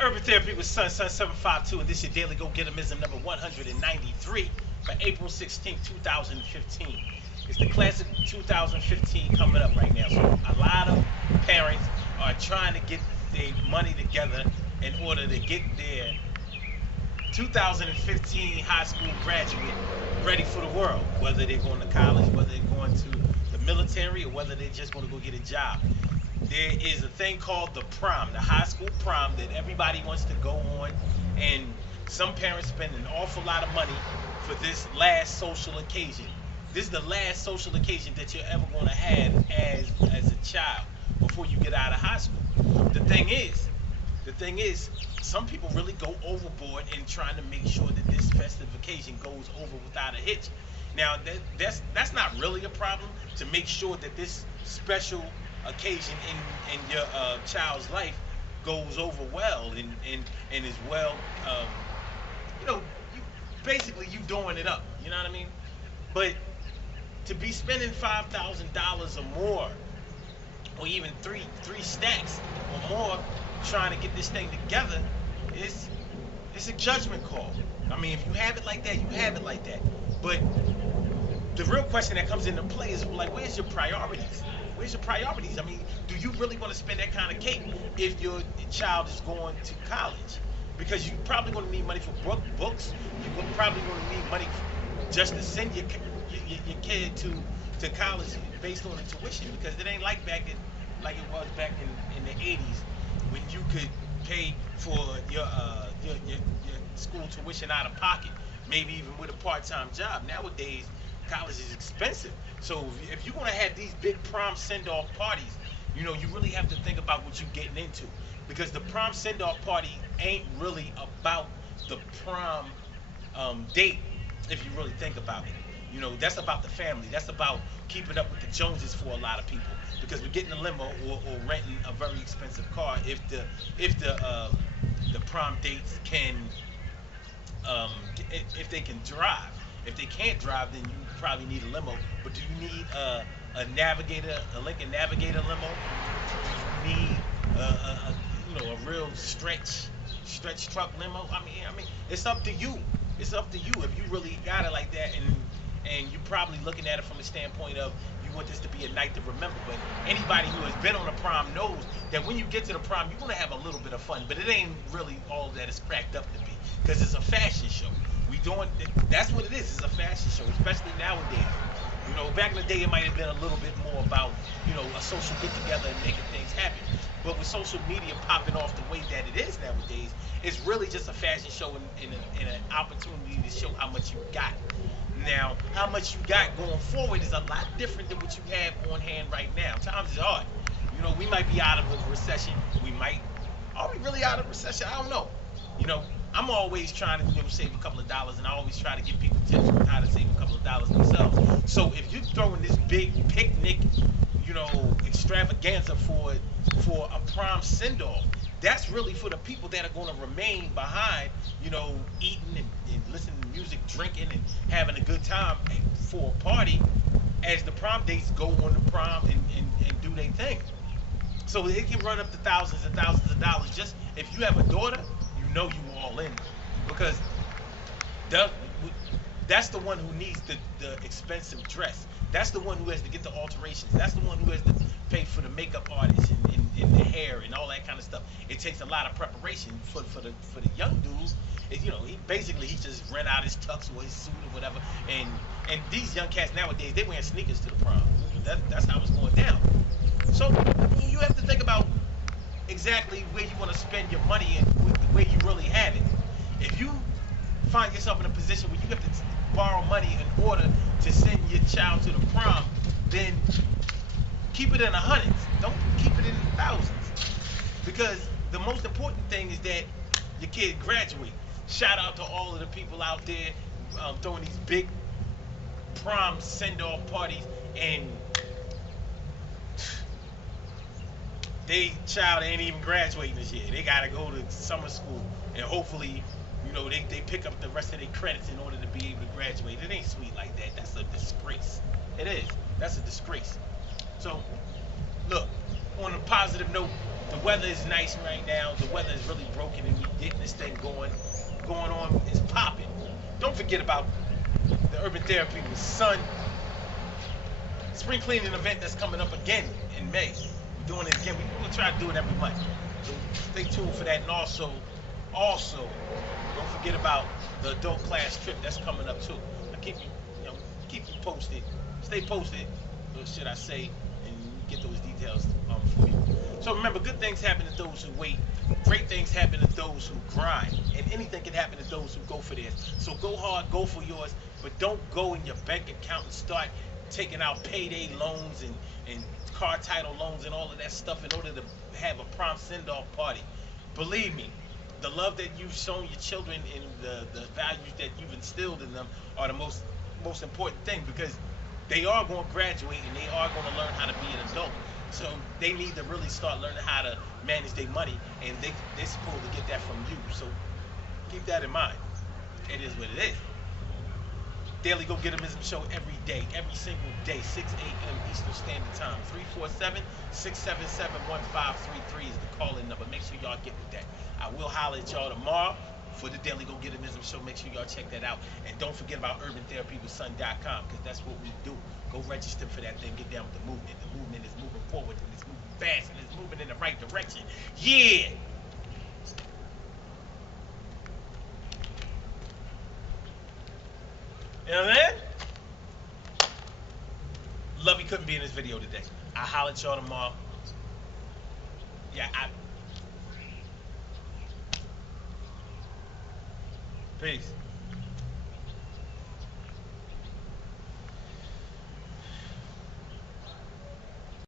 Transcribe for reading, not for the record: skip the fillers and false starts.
Urban Therapy with Sun 752, and this is your daily Gogetemism number 193 for April 16th, 2015. It's the classic 2015 coming up right now. So a lot of parents are trying to get their money together in order to get their 2015 high school graduate ready for the world, whether they're going to college, whether they're going to the military, or whether they're just going to go get a job. There is a thing called the prom, the high school prom that everybody wants to go on, and some parents spend an awful lot of money for this last social occasion. This is the last social occasion that you're ever going to have as a child before you get out of high school. The thing is, the thing is, some people really go overboard in trying to make sure that this festive occasion goes over without a hitch. Now, that's not really a problem to make sure that this special occasion in your child's life goes over well and is well, you know, you, basically you doing it up. You know what I mean? But to be spending $5,000 or more, or even three stacks or more, trying to get this thing together, it's a judgment call. I mean, if you have it like that, you have it like that. But the real question that comes into play is like, where's your priorities? Where's your priorities? I mean, do you really want to spend that kind of cake if your child is going to college? Because you're probably going to need money for books. You're probably going to need money just to send your kid to college based on the tuition, because it ain't like like it was back in the 80s when you could pay for your school tuition out of pocket, maybe even with a part-time job. Nowadays, college is expensive. So if you're going to have these big prom send-off parties, you know, you really have to think about what you're getting into, because the prom send-off party ain't really about the prom date. If you really think about it, you know, that's about the family. That's about keeping up with the Joneses for a lot of people, because we're getting a limo or renting a very expensive car if the prom dates can if they can drive. If they can't drive, then you probably need a limo. But do you need a Navigator, a Lincoln Navigator limo? Do you need a real stretch truck limo? I mean, it's up to you. It's up to you if you really got it like that, and you're probably looking at it from the standpoint of you want this to be a night to remember. But anybody who has been on a prom knows that when you get to the prom, you're gonna have a little bit of fun, but it ain't really all that it's cracked up to be, because it's a fashion show. That's what it is. It's a fashion show, especially nowadays. You know, back in the day, it might have been a little bit more about, you know, a social get together and making things happen. But with social media popping off the way that it is nowadays, it's really just a fashion show and an opportunity to show how much you got. Now, how much you got going forward is a lot different than what you have on hand right now. Times is hard. You know, we might be out of a recession. Are we really out of recession? I don't know. You know, I'm always trying to, save a couple of dollars, and I always try to give people tips on how to save a couple of dollars themselves. So if you're throwing this big picnic, extravaganza for a prom send-off, that's really for the people that are going to remain behind, eating and listening to music, drinking, and having a good time for a party as the prom dates go on the prom and do their thing. So it can run up to thousands and thousands of dollars. Just if you have a daughter, you all in, because that's the one who needs the expensive dress. That's the one who has to get the alterations. That's the one who has to pay for the makeup artist and the hair and all that kind of stuff. It takes a lot of preparation for the young dudes. He just rent out his tux or his suit or whatever. And these young cats nowadays, they wearing sneakers to the prom. That's how it's going down. So you have to think about exactly where you want to spend your money and where you really have it. If you find yourself in a position where you have to borrow money in order to send your child to the prom, then keep it in the hundreds. Don't keep it in the thousands. Because the most important thing is that your kid graduate. Shout out to all of the people out there throwing these big prom send-off parties, and they child ain't even graduating this year. They gotta go to summer school, and hopefully, they pick up the rest of their credits in order to be able to graduate. It ain't sweet like that. That's a disgrace. It is. That's a disgrace. So, look, on a positive note, The weather is nice right now. The weather is really broken, and we getting this thing going on. It's popping. Don't forget about the Urban Therapy with Sun spring cleaning event that's coming up again in May. We're doing it again. We're gonna try to do it every month. So stay tuned for that. And also, don't forget about the adult class trip that's coming up too. I keep you posted. Stay posted, or should I say, and get those details for you. So remember, good things happen to those who wait. Great things happen to those who grind. And anything can happen to those who go for theirs. So go hard, go for yours, but don't go in your bank account and start taking out payday loans and car title loans and all of that stuff in order to have a prom send-off party. Believe me, the love that you've shown your children and the values that you've instilled in them are the most important thing, because they are going to graduate and they are going to learn how to be an adult. So they need to really start learning how to manage their money, and they're supposed to get that from you. So keep that in mind. It is what it is. Daily Gogetemism show every day, every single day, 6 a.m. Eastern Standard Time. 347-677-1533 is the call-in number. Make sure y'all get with that. I will holler at y'all tomorrow for the Daily Gogetemism show. Make sure y'all check that out. And don't forget about UrbanTherapyWithSun.com, because that's what we do. Go register for that thing. Get down with the movement. The movement is moving forward, and it's moving fast, and it's moving in the right direction. Yeah! You know what I'm saying? Lovey couldn't be in this video today. I'll holler at y'all tomorrow. Yeah, Peace.